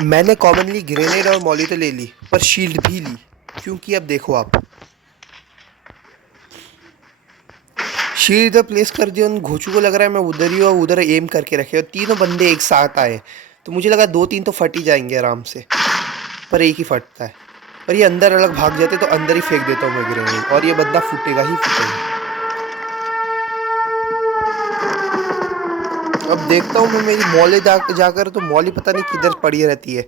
मैंने commonly grenade और Molly तो ले ली, पर शील्ड भी ली, क्योंकि अब देखो आप, शील्ड इधर प्लेस कर दिया। उन घोचू को लग रहा है मैं उधर ही और उधर एम करके रखे, और तीनों बंदे एक साथ आए, तो मुझे लगा 2-3 तो फट ही जाएंगे आराम से, पर एक ही फटता है। और ये अंदर अलग भाग जाते तो अंदर ही फेंक देता हूँ मैं ग्रेनेड, और ये बंदा फूटेगा ही फूटेगा। अब देखता हूँ मैं मेरी मॉले जाकर, तो मॉली पता नहीं किधर पड़ी रहती है,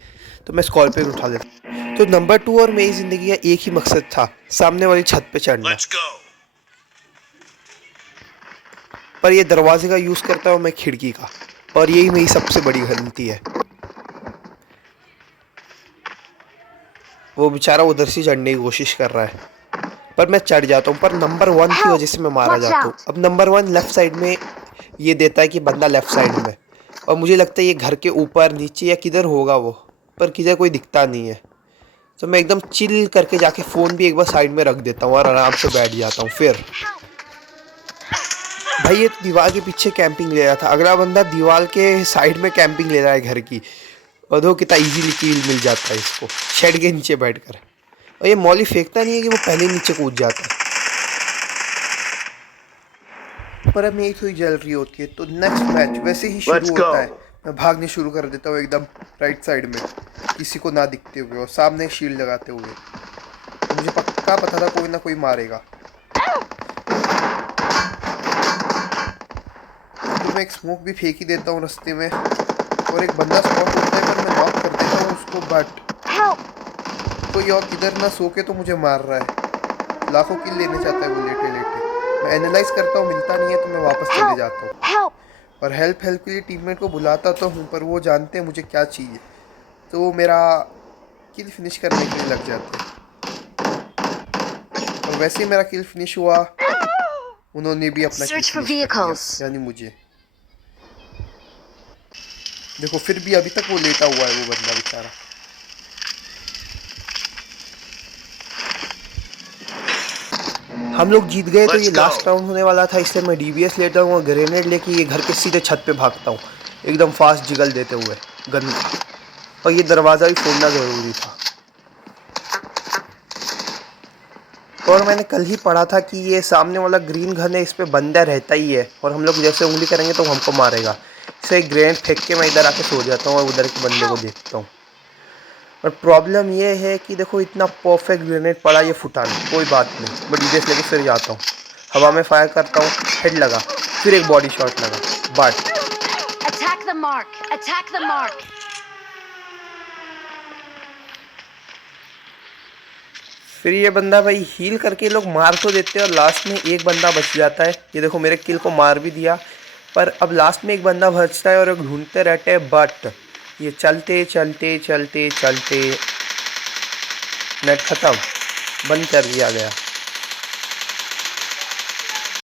तो मैं स्कॉर्पियन उठा लेता। तो नंबर 2 और मेरी ज़िंदगी का एक ही मकसद था, सामने वाली छत पे चढ़ना। पर ये दरवाजे का यूज़ करता हूँ मैं खिड़की का, और यही मेरी सबसे बड़ी गलती है। वो बेचारा उधर से चढ़ने की कोशिश कर रहा है, पर मैं चढ़ जाता हूँ, पर नंबर 1 की वजह से मैं मारा जाता हूँ। अब नंबर 1 लेफ़्ट साइड में ये देता है कि बंदा लेफ़्ट साइड में, और मुझे लगता है ये घर के ऊपर नीचे या किधर होगा वो, पर किधर कोई दिखता नहीं है। तो मैं एकदम चिल करके जाके फ़ोन भी एक बार साइड में रख देता हूँ और आराम से बैठ जाता हूँ। फिर भाई ये तो दीवार के पीछे कैंपिंग ले रहा था, अगला बंदा दीवार के साइड में कैंपिंग ले रहा है घर की, और दो कितना इजीली किल मिल जाता है इसको शेड के नीचे बैठकर। और ये मॉली फेंकता नहीं है कि वो पहले नीचे कूद जाता है। पर अब मेरी थोड़ी जल रही होती है, तो नेक्स्ट मैच वैसे ही शुरू होता है। मैं भागने शुरू कर देता हूँ एकदम राइट साइड में, किसी को ना दिखते हुए और सामने शील्ड लगाते हुए। मुझे पक्का पता था कोई ना कोई मारेगा। तो मैं एक स्मोक भी फेंक ही देता हूँ रास्ते में, और एक बंदा स्पॉट होता है, पर मैं नॉक कर देता हूँ उसको। बट कोई और किधर ना सो के तो मुझे मार रहा है, लाखों किल लेने चाहता है वो लेटे लेटे। मैं एनालाइज करता हूँ, मिलता नहीं है, तो मैं वापस चले जाता हूँ और हेल्प के लिए टीममेट को बुलाता तो हूँ, पर वो जानते हैं मुझे क्या चाहिए, तो वो मेरा किल फिनिश करने के लिए लग जाते हैं। और वैसे ही मेरा किल फिनिश हुआ, उन्होंने भी अपना किल फिनिश कर दिया, यानी मुझे। देखो फिर भी अभी तक वो लेटा हुआ है वो बंदा बेचारा। हम लोग जीत गए, तो ये लास्ट राउंड होने वाला था, इसलिए मैं डीबीएस लेता हूँ और ग्रेनेड लेके ये घर के सीधे छत पे भागता हूँ, एकदम फास्ट जिगल देते हुए गन का। और ये दरवाज़ा भी फोड़ना ज़रूरी था। और मैंने कल ही पढ़ा था कि ये सामने वाला ग्रीन घन है, इस पर बंदा रहता ही है, और हम लोग जैसे उंगली करेंगे तो हमको मारेगा। इसे ग्रेनेड फेंक के मैं इधर आके सो जाता हूँ और उधर के बंदे को देखता हूँ। और प्रॉब्लम ये है कि देखो इतना परफेक्ट ग्रेनेड पड़ा, ये फुटा नहीं, कोई बात नहीं। मैं डीबीएस लेके फिर जाता हूँ, हवा में फायर करता हूँ, हेड लगा, फिर एक बॉडी शॉट लगा, बट फिर ये बंदा भाई हील करके लोग मार तो देते हैं, और लास्ट में एक बंदा बच जाता है। ये देखो मेरे किल को मार भी दिया, पर अब लास्ट में एक बंदा बचता है और ढूंढते रहते हैं। बट ये चलते चलते चलते चलते नेट ख़त्म, बंद कर दिया गया।